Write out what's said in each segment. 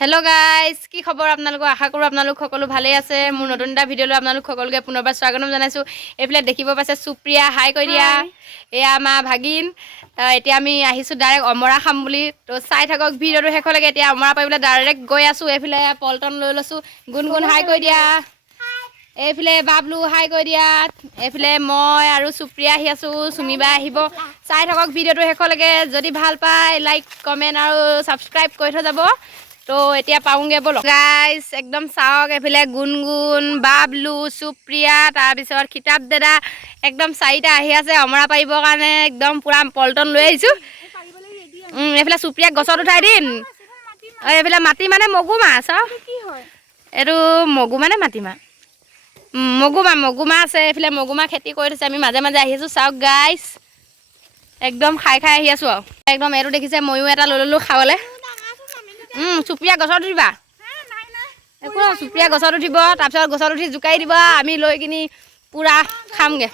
Hello' guys, কি খবৰ আপোনালোকৰ? আশা কৰোঁ আপোনালোক সকলো ভালেই আছে। মোৰ নতুন এটা ভিডিঅ'লৈ আপোনালোক সকলোকে পুনৰবাৰ স্বাগতম জনাইছোঁ। এইফালে দেখিব পাইছে সুপ্ৰিয়া, হাই কৈ দিয়া। এয়া আমাৰ ভাগিন। এতিয়া আমি আহিছোঁ ডাইৰেক্ট অমৰা খাম বুলি। তো চাই থাকক ভিডিঅ'টো শেষলৈকে। এতিয়া অমৰা পাৰিবলৈ ডাইৰেক্ট গৈ আছোঁ। এইফালে পল্টন লৈ লৈছোঁ। গুণগুণ হাই কৈ দিয়া। এইফালে বাবলু হাই কৈ দিয়া। এইফালে মই আৰু সুপ্ৰিয়া আহি আছোঁ। চুমিবা আহিব। চাই থাকক ভিডিঅ'টো শেষলৈকে। যদি ভাল পায় লাইক কমেণ্ট আৰু ছাবস্ক্ৰাইব কৰি থৈ যাব। তো এতিয়া পাওঁগৈ ব'লক গাইজ, একদম চাওক। এইফালে গুণগুণ, বাবলু, সুপ্ৰিয়া, তাৰপিছত কিতাপ দাদা একদম চাৰিটা আহি আছে অমৰা পাৰিবৰ কাৰণে। একদম পূৰা পল্টন লৈ আহিছোঁ। এইফালে সুপ্ৰিয়াক গছত উঠাই দিম। এইফালে মাটি মানে মগুমা চাওক। এইটো মগু মানে মাটিমাহ, মগুমা আছে। এইফালে মগুমা খেতি কৰি থৈছে। আমি মাজে মাজে আহি আছোঁ। চাওক গাইজ, একদম খাই খাই আহি আছোঁ আৰু একদম। এইটো দেখিছে, ময়ো এটা লৈ ল'লোঁ খাবলৈ। সুপ্ৰিয়া গছত উঠিবা। একো নহয়, সুপ্ৰিয়া গছত উঠিব। তাৰপিছত গছত উঠি জোকাৰি দিব। আমি লৈ কিনি পূৰা খামগৈ।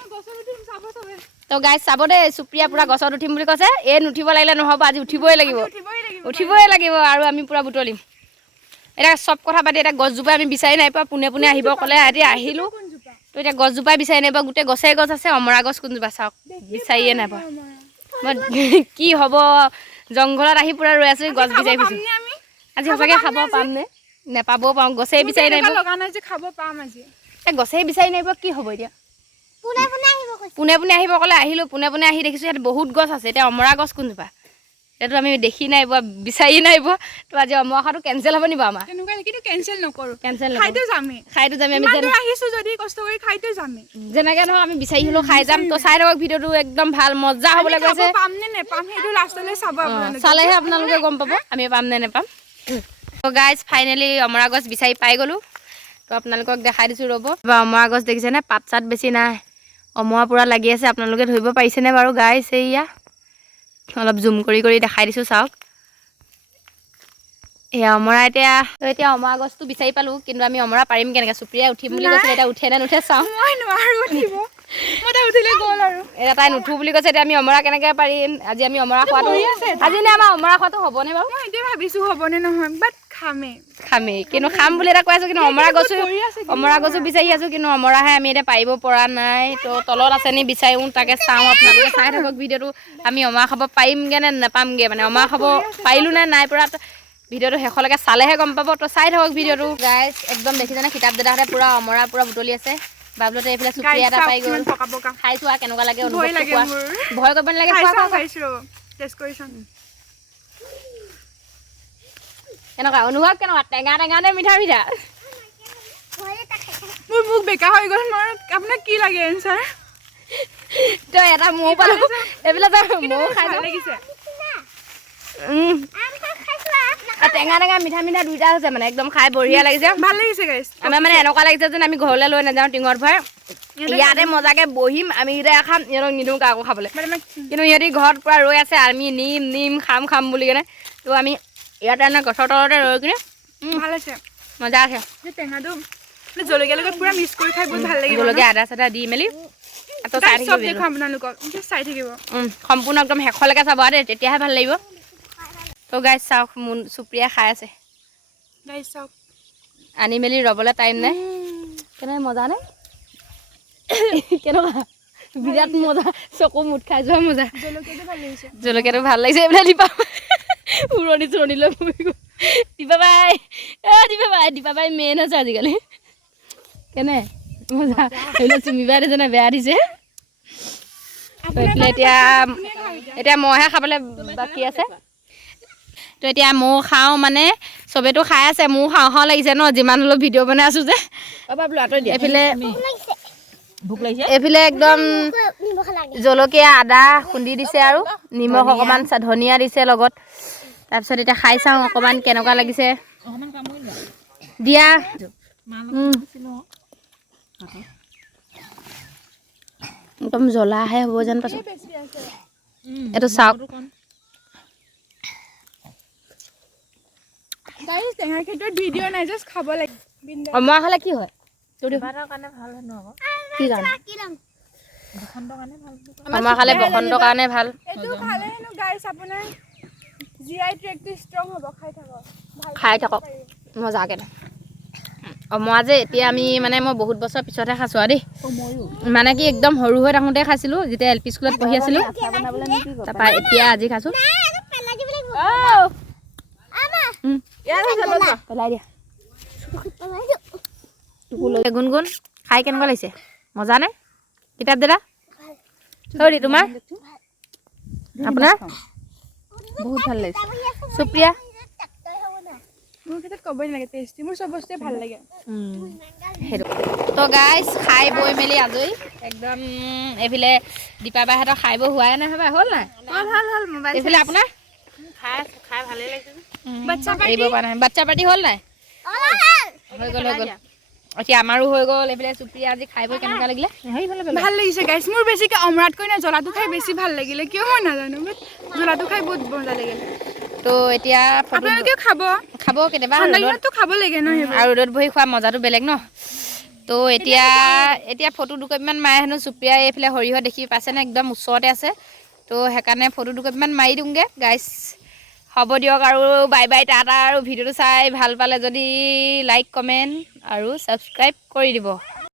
তো গাইজ চাব দেই, সুপ্ৰিয়া পূৰা গছত উঠিম বুলি কৈছে। এই নুঠিব লাগিলে নহ'ব, আজি উঠিবই লাগিব। আৰু আমি পূৰা বুটলিম। এতিয়া চব কথা পাতি এতিয়া গছজোপা আমি বিচাৰি নাই পোৱা। পোনে পোনে আহিব ক'লে। এতিয়া আহিলোঁ। তো এতিয়া গছজোপাই বিচাৰি নাই পোৱা। গোটেই গছেই গছ আছে, অমৰা গছ কোনজোপা চাওক, বিচাৰিয়ে নাই পোৱা। মই কি হ'ব, জংঘলত আহি পূৰা ৰৈ আছোঁ, গছ বিচাৰি ফুৰিছোঁ। আজি সঁচাকৈ খাব পাম নে নেপাবও পাৰোঁ। গছেই বিচাৰি নাই পোৱা। এই গছেই বিচাৰি নাই পোৱা, কি হ'ব এতিয়া? পোনে পোনে আহিব ক'লে। আহিলোঁ। পোনে পোনে আহি দেখিছোঁ ইয়াত বহুত গছ আছে। এতিয়া অমৰা গছ কোনজোপা, এতিয়াতো আমি দেখি নাই পোৱা, বিচাৰি নাই পোৱা। তো আজি অমৰা খোৱাটো কেঞ্চেল হ'ব নি বাৰু আমাৰ? কেঞ্চেল নকৰোঁ, কেঞ্চেল খাইতো যামেই। খাইতো যামেই। আমি আহিছোঁ যদি কষ্ট কৰি খাইতো যামেই। যেনেকৈ নহয় আমি বিচাৰি হ'লেও খাই যাম। তো চাই থাকক ভিডিঅ'টো, একদম ভাল মজা হ'বলৈ গৈছে। পাম নে নেপাম সেইটো লাষ্টলৈ চাব আপোনালোকে। চালেহে আপোনালোকে গম পাব আমি পাম নে নেপাম। তো গাইজ ফাইনেলি অমৰা গছ বিচাৰি পাই গ'লোঁ। তো আপোনালোকক দেখাই দিছোঁ ৰ'ব। অমৰা গছ দেখিছেনে? পাত চাত বেছি নাই, অমৰা পূৰা লাগি আছে। আপোনালোকে ধৰিব পাৰিছেনে বাৰু গাইজ? এইয়া অলপ জুম কৰি কৰি দেখাই দিছোঁ, চাওক। এয়া অমৰা। এতিয়া অমৰা গছটো বিচাৰি পালোঁ, কিন্তু আমি অমৰা পাৰিম কেনেকৈ? সুপ্ৰিয়াই উঠিম বুলি কৈছিলে। এতিয়া উঠে নে নুঠে চাওঁ। মই নোৱাৰোঁ উঠিব, মই তাই উঠিলে গ'ল আৰু। এতিয়া তাই নুঠো বুলি কৈছে। এতিয়া আমি অমৰা কেনেকৈ পাৰিম? আজি আমি অমৰা খোৱাটো, আজি নে আমাৰ অমৰা খোৱাটো হ'বনে বাৰু? মই এতিয়া ভাবিছোঁ হ'বনে নহয়, বাট খামেই। কিন্তু খাম বুলি এটা কৈ আছোঁ। কিন্তু অমৰা গছো বিচাৰি আছোঁ, কিন্তু অমৰাহে আমি এতিয়া পাৰিব পৰা নাই। তো তলত আছে নি বিচাৰোঁ, তাকে চাওঁ। আপোনালোকে চাই থাকক ভিডিঅ'টো। আমি অমৰা খাব পাৰিমগৈ নে নাপামগৈ, মানে অমৰা খাব পাৰিলোঁ নে নাই পৰা। ভিডিঅ'টো শেষলৈকে চালেহে গম পাব। তো চাই থাকক ভিডিঅ'টো গাইজ। একদম দেখিছেনে? কিতাপ দাদাহঁতে পূৰা অমৰা পূৰা বুটলি আছে। বাবলুতে এইফালে সুপ্ৰিয়া এটা পাই গ'ল। খাইছোঁ আৰু কেনেকুৱা লাগে অনুভৱটো কোৱা। ভয় কৰিব নালাগে, কেনেকুৱা অনুভৱ? কেনেকুৱা টেঙা টেঙা নে মিঠা মিঠা? মোৰ মুখ বেকা হৈ গ'ল। মই আপোনাক কি লাগে এনচাৰ? তই এটা মৌ পালোঁ। এইবিলাক মৌ খাই লাগিছে। টেঙা টেঙা মিঠা মিঠা দুইটা হৈছে, মানে একদম খাই বঢ়িয়া লাগিছে। ভাল লাগিছে গাইছ। আমাৰ মানে এনেকুৱা লাগিছে যেন আমি ঘৰলৈ লৈ নাযাওঁ টিঙত ভৰাই, ইয়াতে মজাকৈ বহিম, আমি কেইটাই খাম, ইহঁতক নিদিওঁ কাকো খাবলৈ। কিন্তু ইহঁতি ঘৰত পূৰা ৰৈ আছে, আমি নিম খাম বুলি কেনে। তো আমি ইয়াতে এনে গছৰ তলতে ৰৈ কিনে ভাল আছে, মজা আছে। টেঙাটো জলকীয়া লগত পূৰা মিক্স কৰি খাই বহুত ভাল লাগিব। জলকীয়া আদা চাদা দি মেলি চব দেখুৱাম আপোনালোকক, চাই থাকিব সম্পূৰ্ণ একদম শেষলৈকে চাব দেই, তেতিয়াহে ভাল লাগিব। তো গাইজ চাওক, সুপ্ৰিয়া খাই আছে। গাইছ চাওক, আনি মেলি ৰ'বলৈ টাইম নাই। কেনেকৈ মজা নে? কেনেকুৱা বিৰাট মজা, চকু মুঠ খাই যোৱা মজা। জলকীয়াটো ভাল লাগিছে। এইবিলাক দিবা উৰণি চুৰণি লৈ দিবা বাই মেইন আছে আজিকালি। কেনে মজা। এইবিলাক চুমিবাই দিছে নে বেয়া দিছে? এইফালে এতিয়া মইহে খাবলৈ বাকী আছে। তো এতিয়া ময়ো খাওঁ, মানে চবেতো খাই আছে, মোৰ খাওঁ খাওঁ লাগিছে ন, যিমান হ'লেও ভিডিঅ' বনাই আছোঁ যে। এইফালে একদম জলকীয়া আদা খুন্দি দিছে আৰু নিমখ অকণমান, ধনিয়া দিছে লগত। তাৰপিছত এতিয়া খাই চাওঁ অকণমান কেনেকুৱা লাগিছে দিয়া। একদম জ্বলাহে হ'ব যেন পাইছোঁ। এইটো চাওক। টেঙাৰ ক্ষেত্ৰত ভিডিঅ' নাই, জাষ্ট খাব লাগে। অমৰা খালে কি হয়? অমৰা খালে বসন্তৰ কাৰণে ভাল। এইটো খালে হেনো গাইছ আপোনাৰ GI ট্ৰেকটো ষ্ট্ৰং হ'ব, খাই থাকক। খাই থাকক মজাকে মই যে এতিয়া আমি মানে মই বহুত বছৰ পিছতহে খাইছোঁ আৰু দেই মানে কি একদম সৰু হৈ থাকোঁতে খাইছিলোঁ যেতিয়া LP স্কুলত পঢ়ি আছিলোঁ তাৰপৰা এতিয়া আজি খাইছোঁ পেলাই দিয়া গুণগুণ খাই কেনেকুৱা লাগিছে মজা নে কিতাপ দাদা সৰি তোমাৰ আপোনাৰ বহুত ভাল লাগিছে সুপ্ৰিয়া মোৰ ক্ষেত্ৰত ক'বই নালাগে টেষ্টি মোৰ চব বস্তুৱে ভাল লাগে সেইটো তো গাইজ খাই বৈ মেলি আজৰি একদম এইফালে দীপা বাইহঁতৰ খাই বৈ হোৱাই নাই হ'বা হ'ল নাই হ'ল মোবাইল এইফালে আপোনাৰ খাই ভালেই লাগিছে এৰিব পৰা নাই বাচ্চা পাৰ্টি হ'ল নাই হৈ গ'ল এতিয়া আমাৰো হৈ গ'ল এইফালে সুপ্ৰিয়া আজি খাই বৈ কেনেকুৱা লাগিলে ভাল লাগিছে গাইছ মোৰ বেছিকৈ অমৰাতকৈ না জ্বলাটো খাই বেছি ভাল লাগিলে কিয় মই নাজানো বাট জ্বলাটো খাই বহুত মজা লাগিলে তো এতিয়া আপোনালোকেও খাব কেতিয়াবা ঠাণ্ডা দিনততো খাব লাগে ন আৰু ৰ'দত বহি খোৱা মজাটো বেলেগ ন তো এতিয়া ফটো দুকপিমান মাৰে হেনো সুপ্ৰিয়াই এইফালে সৰিয়হ দেখি পাইছেনে একদম ওচৰতে আছে তো সেইকাৰণে ফটো দুকপিমান মাৰি দিওঁগৈ গাইছ হ'ব দিয়ক আৰু বাই বাই টাটা আৰু ভিডিঅ'টো চাই ভাল পালে যদি লাইক কমেণ্ট আৰু ছাবস্ক্ৰাইব কৰি দিব